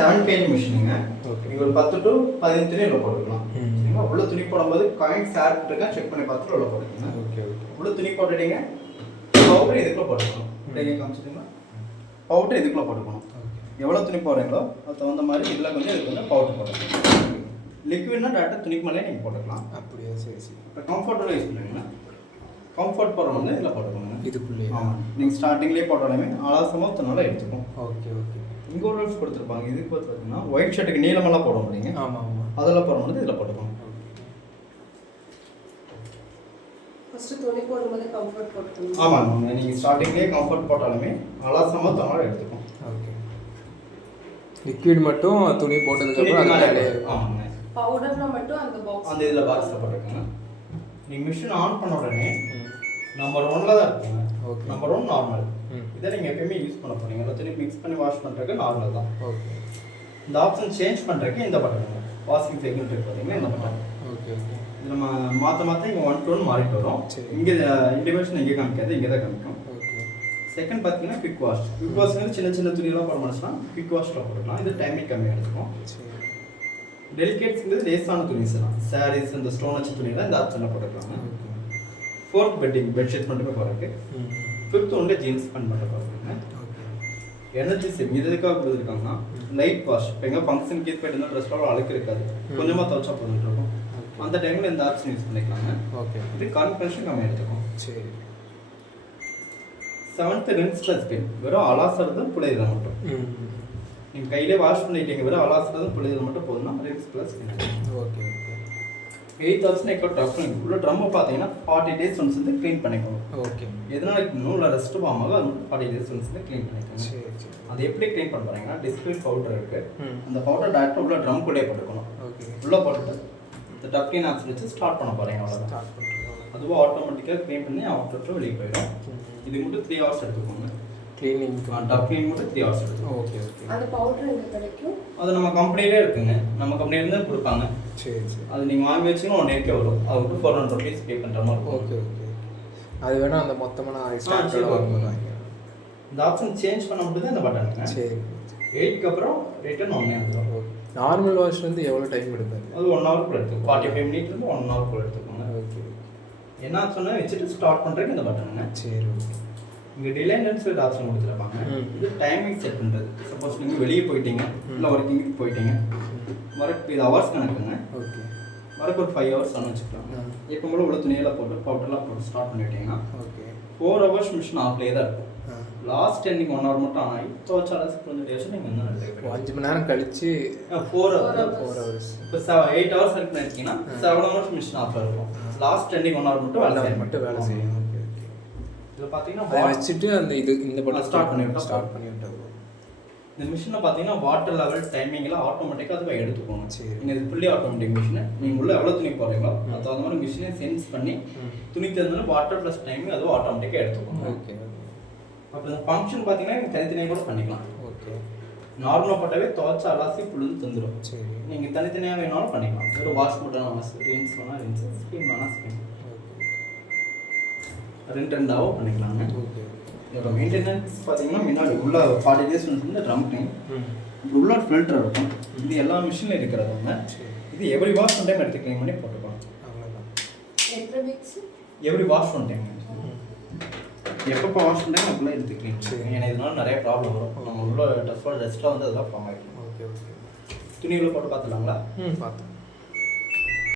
7 kg மிஷினுங்க. Okay. நீங்கள் ஒரு 10 to 15 துணி உள்ள போட்டுக்கலாம். சரிங்களா? உள்ள துணி போடும்போது காயின்ஸ் ஆட் இருக்கா செக் பண்ணி பார்த்துட்டு உள்ள போட்டுக்கோங்க. Okay okay. உள்ள துணி போட்டுட்டீங்க, பவுடர் இதுக்குள்ள போட்டுக்கணும். இங்கே காமிச்சிட்டிங்களா? பவுடர் இதுக்குள்ள போட்டுக்கணும். எவ்வளோ துணி போடுறீங்களோ அது தகுந்த மாதிரி இதில் கொஞ்சம் இதுக்கு வந்து பவுடர் போட்டுக்கணும். லிக்விட்னா டேரெக்டாக துணிக்கு மேலே நீங்கள் போட்டுக்கலாம். அப்படியா? சரி சரி. இப்போ கம்ஃபர்ட்டோட யூஸ் பண்ணுவீங்கன்னா கம்ஃபர்ட் போடுற வந்து இதில் போட்டுக்கோங்க. இதுக்குள்ளேயே? ஆமாம். நீங்கள் ஸ்டார்டிங்லேயே போட்டாலுமே அலாசமாக தன்னால எடுத்துக்கும். Okay okay. இங்கே ஒரு ரூல்ஸ் கொடுத்துருப்பாங்க. இதுக்கு பார்த்து பார்த்தீங்கன்னா ஒயிட் ஷர்ட்டுக்கு நீளமெல்லாம் போட முடியுங்க. ஆமாம் ஆமாம். அதில் போடுற வந்து இதில் போட்டுக்கோங்க. ஃபர்ஸ்ட் துணி போடும்போது கம்ஃபர்ட் போட்டுக்கணும். ஆமாங்க. நீங்கள் ஸ்டார்டிங்லேயே கம்ஃபர்ட் போட்டாலுமே அலாசமாக தன்னால எடுத்துக்கும். ஓகே. லிக்விட் மட்டும் துணி போட்டதுக்கப்புறம் அதில் ஆமாங்க. பவுடர்னா மட்டும் அந்த பாக்ஸ் அந்த இதில் பாக்ஸில் போட்டுக்கோங்க. நீங்கள் மிஷின் ஆன் பண்ண உடனே நம்பர் 1ல் தான் இருக்குங்க. ஓகே. Number 1 normal. இதை நீங்கள் எப்பயுமே யூஸ் பண்ண போறீங்க. அந்த துணி மிக்ஸ் பண்ணி வாஷ் பண்ணுறதுக்கு நார்மல் தான். ஓகே. இந்த ஆப்ஷன் சேஞ்ச் பண்ணுறதுக்கு இந்த பட்டன் வாஷிங் செகண்ட் இருக்கு பார்த்தீங்கன்னா இந்த பட்டன். Okay okay. இது நம்ம மாற்ற இங்கே 1 to 1 மாறிட்டு வரும். இங்கே இண்டிவிஜுவல் இங்கே காமிக்காது, இங்கே தான் காமிக்கும். ஓகே. செகண்ட் பார்த்தீங்கன்னா குவிக் வாஷ். குவிக் வாஷ்ங்கிறது சின்ன சின்ன துணியெல்லாம் போட முடிச்சுன்னா குவிக் வாஷில் போட்டுக்கலாம். இது டைமிங் கம்மியாக எடுத்துக்கும். சரி. டெலிகேட்ஸ்ங்கிறது லேஸான துணிஸ் எல்லாம் சாரீஸ் இந்த ஸ்டோன் வச்ச துணியெல்லாம் இந்த ஆப்ஷனில் போட்டுக்கலாங்க. ஓகே. ஃபோர்த் பெட்ஷீட் மட்டுமே போகிறதுக்கு. ஃபிஃப்த் ஒன்று ஜீன்ஸ் பேண்ட் மட்டும் போகிறதுங்க. ஓகே. எனர்ஜி சேவிங் இது எதுக்காக கொடுத்துருக்காங்கன்னா லைட் வாஷ். இப்போ எங்கே ஃபங்க்ஷன் கீழ் போய்ட்டு இருந்தால் ட்ரெஸ்லாம் அழுக்கு இருக்காது, கொஞ்சமாக துவச்சா போதுட்டு இருக்கும். அந்த டைமில் இந்த ஆப்ஷன் யூஸ் பண்ணிக்கலாங்க. ஓகே. இது கான்ஃபிகரேஷன் கம்மியாக எடுத்துக்கும். சரி. 7th rinse plus spin. வெறும் அலாசறது புளியது மட்டும். நீங்கள் கையிலே வாஷ் பண்ணிட்டீங்க, வெறும் அலாசறது புளியது மட்டும் போதுன்னா rinse plus spin. Okay okay. 8th option eco டஃப்னிங். உள்ள ட்ரம்மை பார்த்தீங்கன்னா 40 days ஒன்ஸ் வந்து க்ளீன் பண்ணிக்கணும். ஓகே. எதனால இன்னும் உள்ள ரெஸ்ட் போகாமல் அது 40 days ஒன்ஸ் வந்து க்ளீன் பண்ணிக்கணும். சரி சரி. அது எப்படி க்ளீன் பண்ண போறீங்கன்னா டிஸ்பிளின் பவுடர் இருக்கு. அந்த பவுடர் டேரக்டாக உள்ள ட்ரம் கூடயே போட்டுக்கணும். ஓகே. உள்ளே போட்டுட்டு இந்த டப்ளின் ஆப்ஷன் வச்சு ஸ்டார்ட் பண்ண போறீங்க. அவ்வளோதான். ஸ்டார்ட் பண்ணுறோம். அதுவும் ஆட்டோமேட்டிக்காக க்ளீன் பண்ணி அவுட் வெளியே போயிடும். இது மட்டும் 3 hours எடுத்துக்கோங்க. க்ளீனிங் டப்ளின் மட்டும் 3 hours எடுத்துக்கோங்க. Okay okay. அந்த பவுடர் எங்க கிடைக்கும்? அது நம்ம கம்பெனிலே இருக்குங்க. நம்ம கம்பெனிலேருந்து கொடுப்பாங்க. சரி சரி. அது நீங்கள் வாங்கி வச்சிங்கன்னா 1 year வரும். அது மட்டும் 400 rupees பே பண்ணுற மாதிரி இருக்கும். Okay okay. அது வேணால் அந்த மொத்தமாக நான் ஸ்டார்ட் வாங்குவாங்க. இந்த ஆப்ஷன் சேஞ்ச் பண்ண மட்டும் இந்த பட்டனுங்க. சரி. 8க்கு அப்புறம் ரிட்டர்ன் 1 வந்துடும். ஓகே. நார்மல் வாஷ் வந்து எவ்வளோ டைம் எடுப்பாரு? அது 1 hour கூட எடுத்துக்கும். 45 minutes 1 hour கூட எடுத்துக்கோங்க. ஓகே. என்ன சொன்னால் வச்சுட்டு ஸ்டார்ட் பண்ணுறதுக்கு இந்த பட்டனுங்க. சரி ஓகே. இங்கே டிலைன்னு சொல்லிட்டு ஆப்ஷன் கொடுத்துருப்பாங்க. இது டைமிங் செட் பண்ணுறது. சப்போஸ் நீங்கள் வெளியே போயிட்டீங்க, இல்லை ஒர்க்கிங்க்கு போயிட்டீங்க, வரக்கு இது ஹவர்ஸ் கணக்குங்க. ஓகே. வரக்கு ஒரு 5 hours ஆனு வச்சுக்கலாம். இப்போ கூட உள்ள துணியெல்லாம் போட்டு பவுடர்லாம் போட்டு ஸ்டார்ட் பண்ணிட்டீங்கன்னா ஓகே. 4 hours மிஷின் ஆஃப்லேயே தான் இருக்கும். லாஸ்ட் எண்டிங் 1 hour மட்டும் ஆகி துவச்சாலும் கொஞ்சம் டேஷன் நீங்கள் என்ன எடுத்துக்கலாம். 5 மணி நேரம் கழிச்சு 4 hours. 4 hours. இப்போ 8 hours இருக்குன்னு இருக்கீங்கன்னா 7 hours மிஷின் ஆஃப்ல இருக்கும். லாஸ்ட் எண்டிங் 1 hour மட்டும் வேலை செய்யும். மட்டும் வேலை செய்யும். Okay okay. இதில் பார்த்தீங்கன்னா அதை வச்சுட்டு அந்த இந்த பட்டன் ஸ்டார்ட் பண்ணி விட்டா ஸ்டார்ட் பண்ணி விட்டோம். இந்த மிஷினில் பார்த்தீங்கன்னா வாட்டர் லெவல் டைமிங்லாம் ஆட்டோமேட்டிக்காக அதுவே எடுத்துக்கோங்க. சரி. நீங்கள் இது ஃபுல்லி ஆட்டோமேட்டிக் மிஷின். நீங்கள் உள்ள எவ்வளோ துணி போடுறீங்களோ அது தகுந்த மாதிரி மிஷினை சென்ஸ் பண்ணி துணி தகுந்தாலும் வாட்டர் ப்ளஸ் டைமிங் அதுவும் ஆட்டோமேட்டிக்காக எடுத்துக்கோங்க. Okay okay. அப்போ இந்த ஃபங்க்ஷன் பார்த்தீங்கன்னா நீங்கள் தனித்தனியாக கூட பண்ணிக்கலாம். ஓகே. நார்மலாக போட்டாவே துவச்சா அலாசி புழுந்து தந்துடும். சரி. நீங்கள் தனித்தனியாக வேணாலும் பண்ணிக்கலாம். ஒரு வாஷ் மட்டும் வாஷ், ரின்ஸ் வேணால் ரின்ஸ், ஸ்பின் வேணால் ஸ்பின், ரெண்டாவும் பண்ணிக்கலாங்க. ஓகே. இதோட மெயின்டெனன்ஸ் பார்த்தீங்கன்னா முன்னாடி உள்ள 40 days வந்து ட்ரம் க்ளீன். உள்ள ஃபில்டர் இருக்கும். இது எல்லா மிஷினில் இருக்கிறது வந்து இது எவ்ரி வாஷ் ஒன் டைம் எடுத்து க்ளீன் பண்ணி போட்டுக்கலாம். அவ்வளோதான். எத்தனை weeks? Every wash one time. எப்போ வாஷ் ஒன் டைம் அதுக்குள்ளே எடுத்து க்ளீன் பண்ணுங்க. ஏன்னா இதனால நிறைய ப்ராப்ளம் வரும். நம்ம உள்ள டஸ்ட்லாம் வந்து அதெல்லாம் ஃபார்ம் ஆகிடும். Okay okay. துணிகளை போட்டு பார்த்துலாங்களா? பார்த்தேன்.